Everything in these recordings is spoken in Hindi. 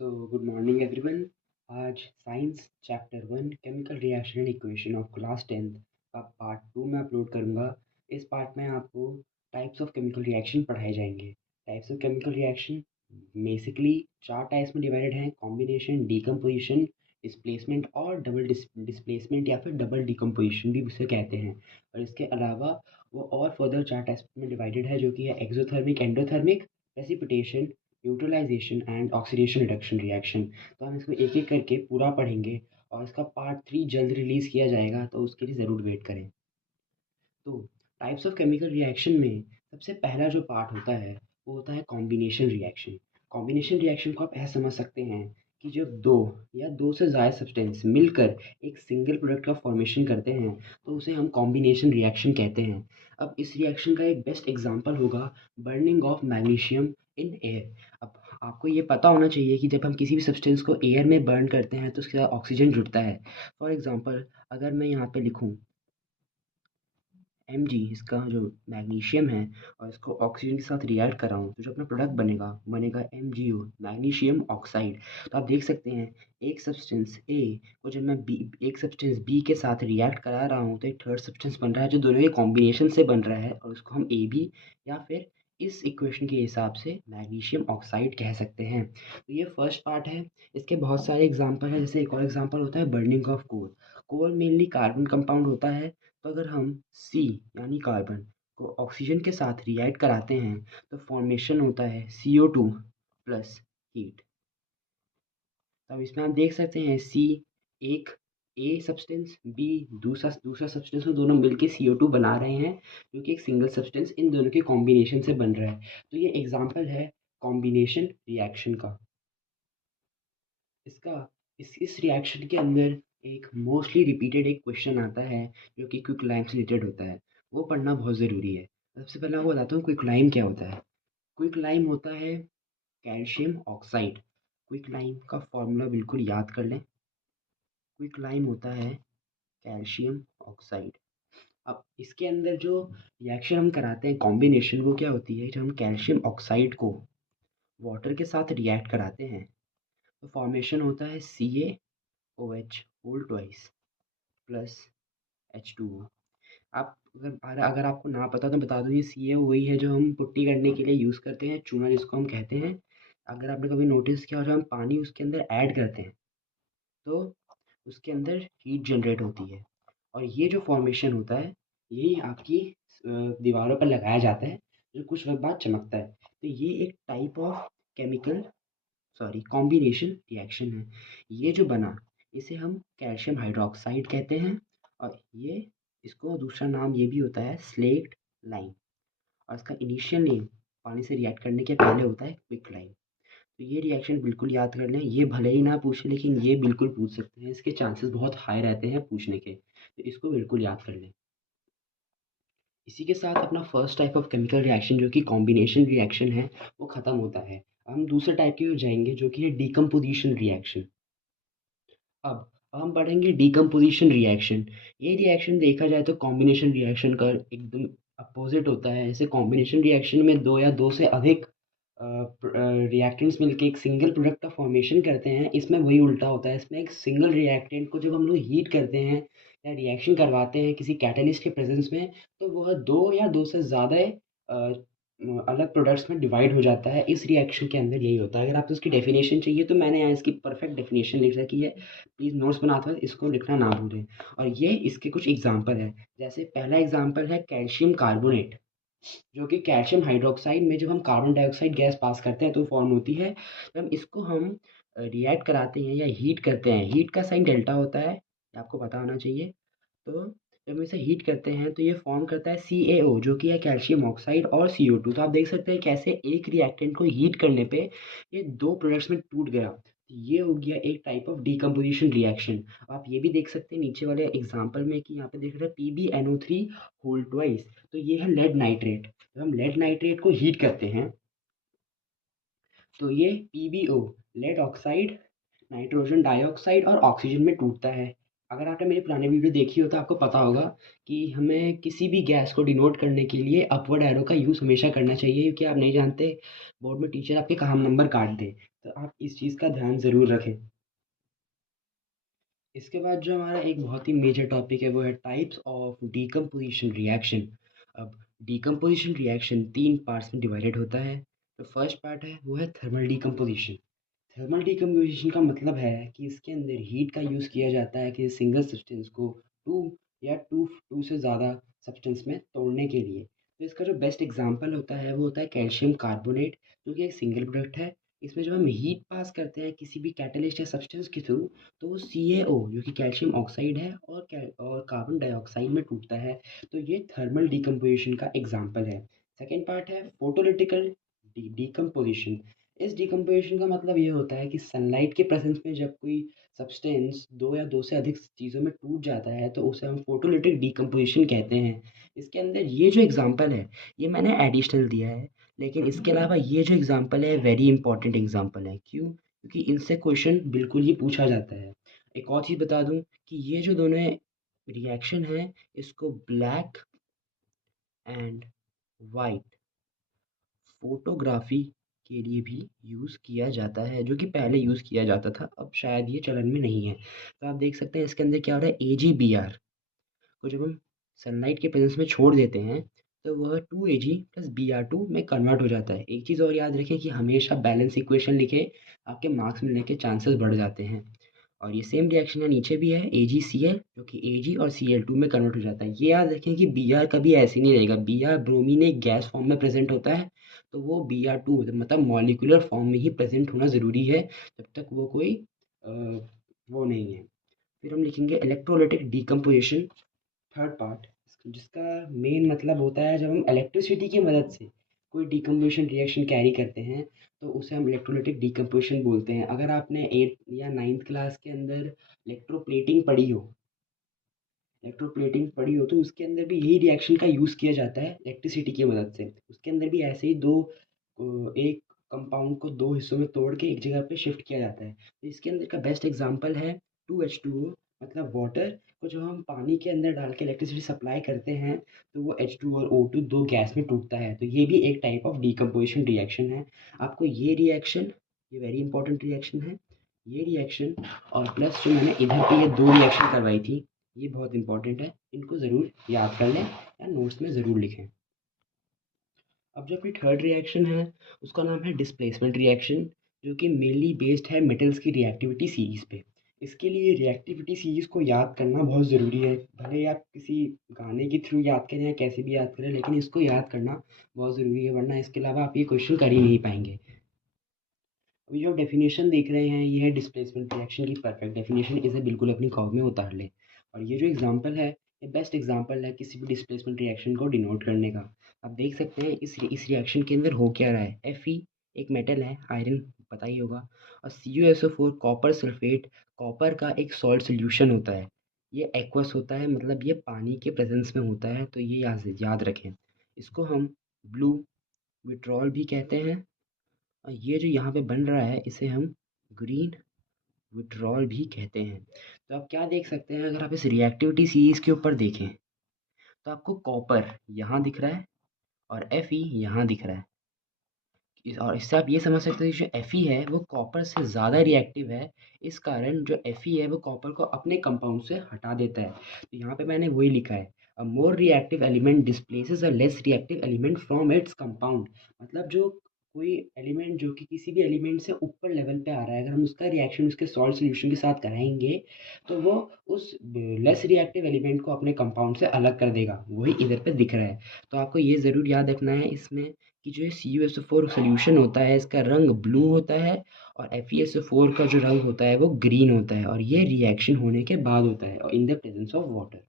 Good morning everyone. आज science chapter 1 chemical reaction and equation of class 10th का पार्ट 2 में अपलोड करूँगा। इस पार्ट में आपको टाइप्स ऑफ केमिकल रिएक्शन पढ़ाए जाएंगे। Types of chemical reaction basically चार टाइप्स में डिवाइडेड हैं: कॉम्बिनेशन, डीकम्पोजिशन, डिस्प्लेसमेंट और डबल डिस्प्लेसमेंट या फिर डबल डीकम्पोजिशन भी उसे कहते हैं। और इसके अलावा वो और फर्दर चार टाइप्स में डिवाइडेड है, जो कि है exothermic, endothermic, precipitation, neutralisation and oxidation reduction reaction. तो हम इसको एक एक करके पूरा पढ़ेंगे और इसका पार्ट 3 जल्द रिलीज़ किया जाएगा, तो उसके लिए ज़रूर वेट करें। तो टाइप्स ऑफ केमिकल रिएक्शन में सबसे पहला जो पार्ट होता है वो होता है कॉम्बिनेशन रिएक्शन। कॉम्बिनेशन रिएक्शन को आप ऐसा समझ सकते हैं कि जब दो या दो से ज़्यादा सब्सटेंस मिलकर एक सिंगल प्रोडक्ट का फॉर्मेशन करते हैं तो उसे हम कॉम्बिनेशन रिएक्शन कहते हैं। अब इस रिएक्शन का एक बेस्ट एग्जांपल होगा burning of magnesium in air. अब आपको ये पता होना चाहिए कि जब हम किसी भी सब्सटेंस को एयर में बर्न करते हैं तो उसके साथ ऑक्सीजन जुड़ता है। फॉर एग्जांपल, अगर मैं यहाँ पे लिखूँ Mg, इसका जो मैग्नीशियम है, और इसको ऑक्सीजन के साथ रिएक्ट कराऊँ तो जो अपना प्रोडक्ट बनेगा बनेगा MgO, मैग्नीशियम ऑक्साइड। तो आप देख सकते हैं एक सब्सटेंस A को जब मैं एक सब्सटेंस B के साथ रिएक्ट करा रहा हूँ तो एक थर्ड सब्सटेंस बन रहा है जो दोनों के कॉम्बिनेशन से बन रहा है, और उसको हम AB या फिर इस इक्वेशन के हिसाब से मैग्नीशियम ऑक्साइड कह सकते हैं। तो ये फर्स्ट पार्ट है। इसके बहुत सारे एग्जाम्पल हैं, जैसे एक और एग्जाम्पल होता है burning of coal. Coal mainly carbon compound होता है, तो अगर हम सी यानी कार्बन को ऑक्सीजन के साथ रिएक्ट कराते हैं तो फॉर्मेशन होता है CO2 प्लस हीट। तो अब इसमें आप देख सकते हैं सी एक ए सब्सटेंस, बी दूसरा दूसरा सब्सटेंस, और दोनों मिलके CO2 बना रहे हैं, जो कि एक सिंगल सब्सटेंस इन दोनों के कॉम्बिनेशन से बन रहा है। तो ये एग्जांपल है कॉम्बिनेशन रिएक्शन का। इसका इस रिएक्शन के अंदर एक मोस्टली रिपीटेड एक क्वेश्चन आता है जो कि क्विकलाइम से रिलेटेड होता है। वो पढ़ना बहुत ज़रूरी है। सबसे पहले आपको बताता हूँ क्विकलाइम क्या होता है। क्विकलाइम होता है कैल्शियम ऑक्साइड। क्विकलाइम का फॉर्मूला बिल्कुल याद कर लें। क्विकलाइम होता है कैल्शियम ऑक्साइड। अब इसके अंदर जो रिएक्शन हम कराते हैं कॉम्बिनेशन, वो क्या होती है, जब हम कैल्शियम ऑक्साइड को वाटर के साथ रिएक्ट कराते हैं तो फॉर्मेशन होता है CaOH whole twice plus H2O। आप अगर आपको ना पता तो बता दूँ, ये CaO वही है जो हम पुट्टी करने के लिए यूज़ करते हैं, चूना जिसको हम कहते हैं। अगर आपने कभी नोटिस किया हो, जब हम पानी उसके अंदर ऐड करते हैं तो उसके अंदर हीट जनरेट होती है, और ये जो फॉर्मेशन होता है यही आपकी दीवारों पर लगाया जाता है, जो कुछ वक्त बाद चमकता है। तो ये एक type of chemical combination reaction है। ये जो बना इसे हम कैल्शियम हाइड्रोक्साइड कहते हैं, और ये इसको दूसरा नाम ये भी होता है स्लेक्ट लाइम, और इसका इनिशियल नेम पानी से रिएक्ट करने के पहले होता है क्विक लाइम। तो ये रिएक्शन बिल्कुल याद कर लें। ये भले ही ना पूछे लेकिन ये बिल्कुल पूछ सकते हैं, इसके चांसेस बहुत हाई रहते हैं पूछने के, तो इसको बिल्कुल याद कर लें। इसी के साथ अपना first type of chemical reaction जो कि कॉम्बिनेशन रिएक्शन है वो ख़त्म होता है। हम दूसरे टाइप की ओर जाएंगे जो कि है डीकम्पोजिशन रिएक्शन। अब हम पढ़ेंगे डीकम्पोजिशन रिएक्शन। ये रिएक्शन देखा जाए तो कॉम्बिनेशन रिएक्शन का एकदम अपोजिट होता है। जैसे कॉम्बिनेशन रिएक्शन में दो या दो से अधिक रिएक्टेंट्स मिलके एक सिंगल प्रोडक्ट का फॉर्मेशन करते हैं, इसमें वही उल्टा होता है। इसमें एक सिंगल रिएक्टेंट को जब हम लोग हीट करते हैं या रिएक्शन करवाते हैं किसी कैटलिस्ट के प्रेजेंस में, तो वह दो या दो से ज़्यादा अलग प्रोडक्ट्स में डिवाइड हो जाता है। इस रिएक्शन के अंदर यही होता है। अगर आपको इसकी डेफिनेशन चाहिए तो मैंने यहाँ इसकी परफेक्ट डेफिनेशन लिख रखी है, प्लीज़ नोट्स बनाते वक्त इसको लिखना ना भूलें। और ये इसके कुछ एग्जांपल है। जैसे पहला एग्जांपल है कैल्शियम कार्बोनेट, जो कि कैल्शियम हाइड्रोक्साइड में जब हम कार्बन डाइऑक्साइड गैस पास करते हैं तो फॉर्म होती है। जब इसको हम रिएक्ट कराते हैं या हीट करते हैं, हीट का साइन डेल्टा होता है, ये आपको पता होना चाहिए। तो जब हम इसे हीट करते हैं तो ये फॉर्म करता है CaO, जो कि है कैल्शियम ऑक्साइड, और CO2। तो आप देख सकते हैं कैसे एक रिएक्टेंट को हीट करने पे ये दो प्रोडक्ट्स में टूट गया। ये हो गया एक टाइप ऑफ डीकम्पोजिशन रिएक्शन। आप ये भी देख सकते हैं नीचे वाले एग्जांपल में कि यहाँ पे देख रहे हैं PbNO3 होल ट्वाइस। तो ये है लेड नाइट्रेट। जब हम लेड नाइट्रेट को हीट करते हैं तो ये PbO, lead oxide, nitrogen dioxide और ऑक्सीजन में टूटता है। अगर आपने मेरी पुरानी वीडियो देखी हो तो आपको पता होगा कि हमें किसी भी गैस को डिनोट करने के लिए अपवर्ड एरो का यूज़ हमेशा करना चाहिए, क्योंकि आप नहीं जानते बोर्ड में टीचर आपके कहाँ नंबर काट दे। तो आप इस चीज़ का ध्यान ज़रूर रखें। इसके बाद जो हमारा एक बहुत ही मेजर टॉपिक है वो है टाइप्स ऑफ डीकम्पोजिशन रिएक्शन। अब डीकम्पोजिशन रिएक्शन 3 पार्ट्स में डिवाइडेड होता है। तो फर्स्ट पार्ट है वो है थर्मल डीकम्पोजिशन। थर्मल डीकम्पोजिशन का मतलब है कि इसके अंदर हीट का यूज़ किया जाता है कि सिंगल सब्सटेंस को टू या टू से ज़्यादा सब्सटेंस में तोड़ने के लिए। तो इसका जो बेस्ट एग्जांपल होता है वो होता है कैल्शियम कार्बोनेट, जो कि एक सिंगल प्रोडक्ट है। इसमें जब हम हीट पास करते हैं किसी भी कैटलिस्ट या सब्सटेंस के थ्रू, तो वो CaO जो कि कैल्शियम ऑक्साइड है और कार्बन डाइऑक्साइड में टूटता है। तो ये थर्मल डीकम्पोजिशन का एग्जांपल है। सेकेंड पार्ट है फोटोलिटिकल डीकम्पोजिशन। इस डिकम्पोजिशन का मतलब ये होता है कि सनलाइट के प्रेजेंस में जब कोई सब्सटेंस दो या दो से अधिक चीज़ों में टूट जाता है तो उसे हम फोटोलिटिक डिकम्पोजिशन कहते हैं। इसके अंदर ये जो एग्जांपल है ये मैंने एडिशनल दिया है, लेकिन इसके अलावा ये जो एग्जांपल है वेरी इंपॉर्टेंट एग्जांपल है। क्यों? क्योंकि इनसे क्वेश्चन बिल्कुल ही पूछा जाता है। एक और चीज़ बता दूं कि ये जो दोनों रिएक्शन है इसको ब्लैक एंड वाइट फ़ोटोग्राफ़ी के लिए भी यूज़ किया जाता है, जो कि पहले यूज़ किया जाता था, अब शायद ये चलन में नहीं है। तो आप देख सकते हैं इसके अंदर क्या हो रहा है, AgBr को जब हम सनलाइट के प्रेज़ेंस में छोड़ देते हैं, तो वह 2Ag प्लस Br2 में कन्वर्ट हो जाता है। एक चीज़ और याद रखें कि हमेशा बैलेंस इक्वेशन लिखें, आपके मार्क्स मिलने के चांसेस बढ़ जाते हैं। और ये सेम रिएक्शन है नीचे भी है, AgCl जो कि Ag और Cl2 में कन्वर्ट हो जाता है। ये याद रखें कि Br कभी ऐसे नहीं रहेगा, Br ब्रोमीन एक गैस फॉर्म में प्रेज़ेंट होता है, तो वो Br2 मतलब मॉलिक्यूलर फॉर्म में ही प्रेज़ेंट होना ज़रूरी है, जब तक वो कोई अ, वो नहीं है। फिर हम लिखेंगे इलेक्ट्रोलाइटिक डीकम्पोजिशन, थर्ड पार्ट, जिसका मेन मतलब होता है जब हम इलेक्ट्रिसिटी की मदद से कोई डीकम्पोजिशन रिएक्शन कैरी करते हैं तो उसे हम इलेक्ट्रोलाइटिक डीकम्पोजिशन बोलते हैं। अगर आपने 8 या 9th क्लास के अंदर इलेक्ट्रोप्लेटिंग पढ़ी हो तो उसके अंदर भी यही रिएक्शन का यूज़ किया जाता है इलेक्ट्रिसिटी की मदद से। उसके अंदर भी ऐसे ही एक कंपाउंड को दो हिस्सों में तोड़ के एक जगह पे शिफ्ट किया जाता है। तो इसके अंदर का बेस्ट एग्जांपल है 2H2O, मतलब वाटर को जब हम पानी के अंदर डाल के इलेक्ट्रिसिटी सप्लाई करते हैं तो वो H2 और O2 दो गैस में टूटता है। तो ये भी एक टाइप ऑफ डीकम्पोजिशन रिएक्शन है। आपको ये रिएक्शन, ये वेरी इंपॉर्टेंट रिएक्शन है, ये रिएक्शन और प्लस जो मैंने इधर पे ये दो रिएक्शन करवाई थी, ये बहुत इंपॉर्टेंट है, इनको ज़रूर याद कर लें या नोट्स में ज़रूर लिखें। अब जो अपनी थर्ड रिएक्शन है उसका नाम है डिस्प्लेसमेंट रिएक्शन, जो कि मेनली बेस्ड है मेटल्स की रिएक्टिविटी सीरीज़ पे। इसके लिए रिएक्टिविटी सीरीज़ को याद करना बहुत ज़रूरी है, भले ही आप किसी गाने के थ्रू याद करें या कैसे भी याद करें, लेकिन इसको याद करना बहुत ज़रूरी है, वरना इसके अलावा आप ये क्वेश्चन कर ही नहीं पाएंगे। अभी जो डेफिनेशन देख रहे हैं ये है डिस्प्लेसमेंट रिएक्शन की परफेक्ट डेफिनेशन, इसे बिल्कुल अपनी कॉपी में उतार लें। और ये जो एग्जांपल है ये बेस्ट एग्जांपल है किसी भी डिस्प्लेसमेंट रिएक्शन को डिनोट करने का। आप देख सकते हैं इस रिएक्शन के अंदर हो क्या रहा है। Fe एक मेटल है, आयरन पता ही होगा, और CuSO4 कॉपर सल्फेट, कॉपर का एक सॉल्ट सोल्यूशन होता है। ये एक्वस होता है, मतलब ये पानी के प्रेजेंस में होता है, तो ये याद रखें। इसको हम ब्लू विट्रॉल भी कहते हैं, और ये जो यहाँ पे बन रहा है इसे हम ग्रीन विड्रॉल भी कहते हैं। तो आप क्या देख सकते हैं, अगर आप इस रिएक्टिविटी सीरीज के ऊपर देखें तो आपको कॉपर यहाँ दिख रहा है और Fe यहाँ दिख रहा है। और इससे आप ये समझ सकते हैं कि जो Fe है वो कॉपर से ज़्यादा रिएक्टिव है, इस कारण जो Fe है वो कॉपर को अपने कंपाउंड से हटा देता है। तो यहाँ पे मैंने वही लिखा है, a more reactive element displaces a less reactive element from its compound. मतलब जो कोई एलिमेंट जो कि किसी भी एलिमेंट से ऊपर लेवल पे आ रहा है, अगर हम उसका रिएक्शन उसके सॉल्ट सॉल्यूशन के साथ कराएंगे तो वो उस लेस रिएक्टिव एलिमेंट को अपने कंपाउंड से अलग कर देगा, वही इधर पे दिख रहा है। तो आपको ये ज़रूर याद रखना है इसमें कि जो ये CuSO4 सॉल्यूशन होता है इसका रंग ब्लू होता है, और FeSO4 का जो रंग होता है वो ग्रीन होता है, और ये रिएक्शन होने के बाद होता है और in the presence of water.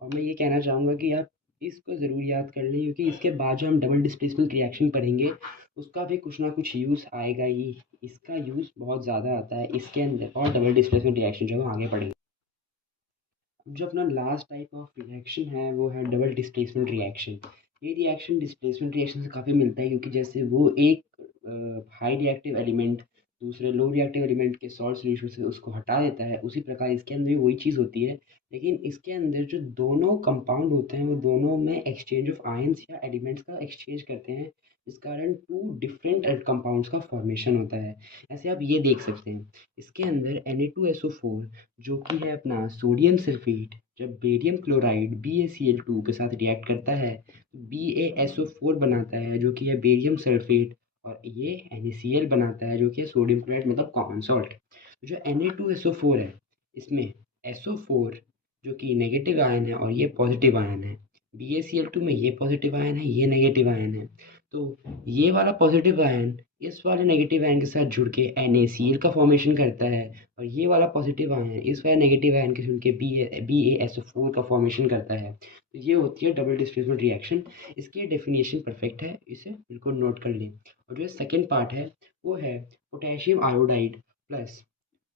और मैं ये कहना चाहूँगा कि आप इसको ज़रूर याद कर लें, क्योंकि इसके बाद जो हम डबल डिस्प्लेसमेंट रिएक्शन पढ़ेंगे उसका भी कुछ ना कुछ यूज़ आएगा ही। इसका यूज़ बहुत ज़्यादा आता है इसके अंदर, और डबल डिस्प्लेसमेंट रिएक्शन जो हम आगे पढ़ेंगे। जो अपना लास्ट टाइप ऑफ रिएक्शन है वो है डबल डिस्प्लेसमेंट रिएक्शन। ये रिएक्शन डिस्प्लेसमेंट रिएक्शन से काफ़ी मिलता है, क्योंकि जैसे वो एक हाई रिएक्टिव एलिमेंट दूसरे लो रिएक्टिव एलिमेंट के सॉल्ट सॉल्यूशन से उसको हटा देता है, उसी प्रकार इसके अंदर भी वही चीज़ होती है। लेकिन इसके अंदर जो दोनों कंपाउंड होते हैं वो दोनों में एक्सचेंज ऑफ आयंस या एलिमेंट्स का एक्सचेंज करते हैं, जिस कारण टू डिफरेंट कंपाउंड्स का फॉर्मेशन होता है। ऐसे आप ये देख सकते हैं, इसके अंदर Na2SO4 जो कि है अपना सोडियम सल्फेट, जब बेरियम क्लोराइड BaCl2 के साथ रिएक्ट करता है तो BaSO4 बनाता है जो कि है बेरियम सल्फेट, और ये NaCl बनाता है जो कि है सोडियम क्लोराइड मतलब कॉमन सॉल्ट। तो जो Na2SO4 है, इसमें SO4 जो कि नेगेटिव आयन है और ये पॉजिटिव आयन है, BaCl2 में ये पॉजिटिव आयन है, ये नेगेटिव आयन है। तो ये वाला पॉजिटिव आयन इस वाले नेगेटिव आयन के साथ जुड़ के NaCl का फॉर्मेशन करता है, और ये वाला पॉजिटिव आयन इस वाले नेगेटिव आयन के जुड़ के BaSO4 का फॉर्मेशन करता है। तो ये होती है डबल डिस्प्लेसमेंट रिएक्शन। इसकी डेफिनेशन परफेक्ट है, इसे बिल्कुल नोट कर लें। और जो सेकंड पार्ट है वो है potassium iodide plus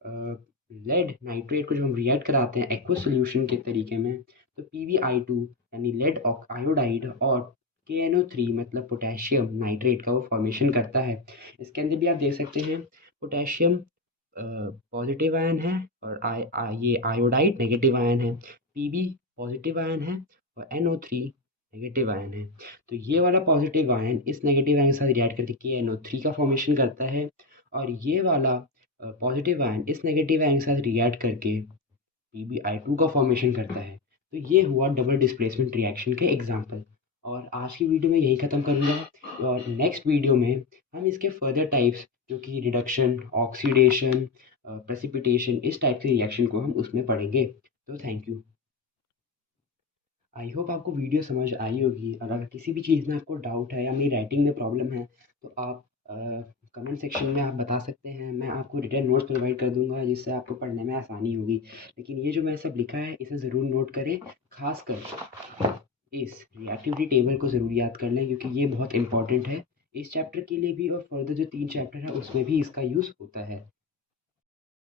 lead nitrate को जब हम रिएक्ट कराते हैं एक्वस सॉल्यूशन के तरीके में, तो PbI2 यानी लेड आयोडाइड और KNO3 मतलब पोटेशियम नाइट्रेट का वो फॉर्मेशन करता है। इसके अंदर भी आप देख सकते हैं पोटेशियम पॉजिटिव आयन है और ये आयोडाइड नेगेटिव आयन है, Pb पॉजिटिव आयन है और NO3 नेगेटिव आयन है। तो ये वाला पॉजिटिव आयन इस नेगेटिव आयन के साथ रिएक्ट करके KNO3 का फॉर्मेशन करता है, और ये वाला पॉजिटिव आयन इस नेगेटिव आयन के साथ रिएक्ट करके PbI2 का फॉर्मेशन करता है। तो ये हुआ डबल डिस्प्लेसमेंट रिएक्शन के एग्जाम्पल। और आज की वीडियो में यही ख़त्म करूँगा, और नेक्स्ट वीडियो में हम इसके फर्दर टाइप्स जो कि रिडक्शन, ऑक्सीडेशन, प्रेसिपिटेशन, इस टाइप के रिएक्शन को हम उसमें पढ़ेंगे। तो थैंक यू। आई होप आपको वीडियो समझ आई होगी, और अगर किसी भी चीज़ में आपको डाउट है या मेरी राइटिंग में प्रॉब्लम है तो आप कमेंट सेक्शन में आप बता सकते हैं। मैं आपको रिटन नोट्स प्रोवाइड कर दूंगा जिससे आपको पढ़ने में आसानी होगी। लेकिन ये जो मैं सब लिखा है इसे ज़रूर नोट करें, खासकर इस रिएक्टिविटी टेबल को ज़रूर याद कर लें क्योंकि ये बहुत इंपॉर्टेंट है इस चैप्टर के लिए भी, और फर्दर जो 3 चैप्टर है उसमें भी इसका यूज़ होता है।